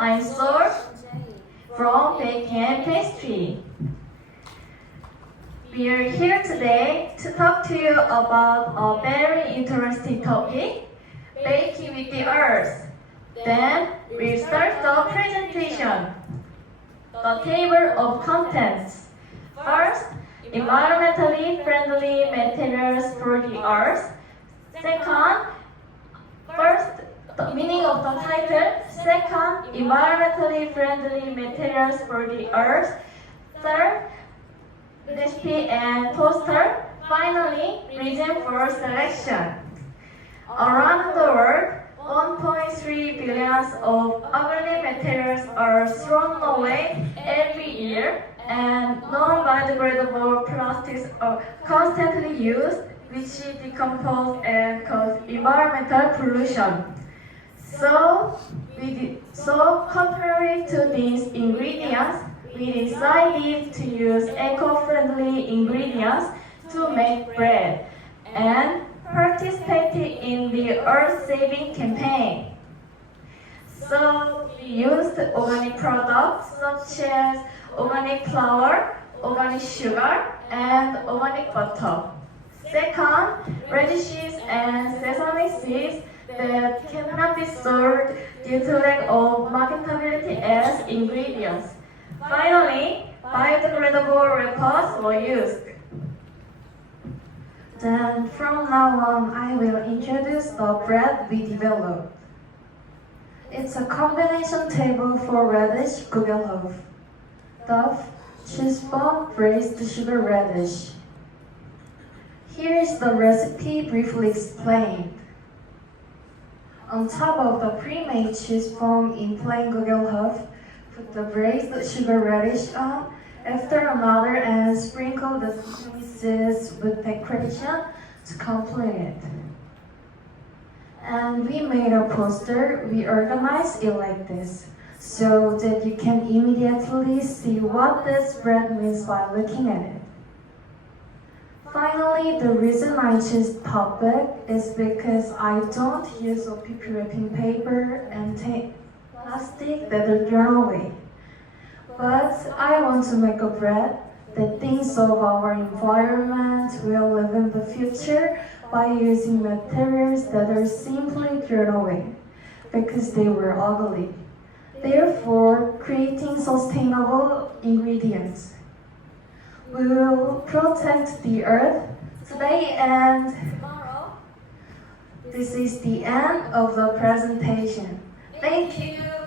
I'm Sol from Baking and Pastry. We are here today to talk to you about a very interesting topic, baking with the earth. Then we'll start the presentation. The table of contents. First, environmentally friendly materials for the earth. Second, the meaning of the title. Second, environmentally friendly materials for the earth. Third, recipe and poster. Finally, reason for selection. Around the world, 1.3 billion of ugly materials are thrown away every year, and non-biodegradable plastics are constantly used, which decompose and cause environmental pollution. So contrary to these ingredients, we decided to use eco-friendly ingredients to make bread and participated in the earth-saving campaign. So we used organic products such as organic flour, organic sugar, and organic butter. Second, radishes and sesame seeds that cannot be sold due to lack of marketability as ingredients. Finally, biodegradable wrappers were used. Then from now on, I will introduce the bread we developed. It's a combination table for radish gugelhof, duff, cheese bomb, braised sugar radish. Here is the recipe briefly explained. On top of the pre-made cheese bomb in plain gugelhof, put the braised sugar radish on, after another, and sprinkle the pieces with decoration to complete it. And we made a poster. We organized it like this, so that you can immediately see what this bread means by looking at it. Finally, the reason I chose public is because I don't use a PP wrapping paper and plastic that are thrown away. But I want to make a bread that thinks of our environment we'll live in the future by using materials that are simply thrown away because they were ugly. Therefore, creating sustainable ingredients. We will protect the earth today and tomorrow. This is the end of the presentation. Thank you.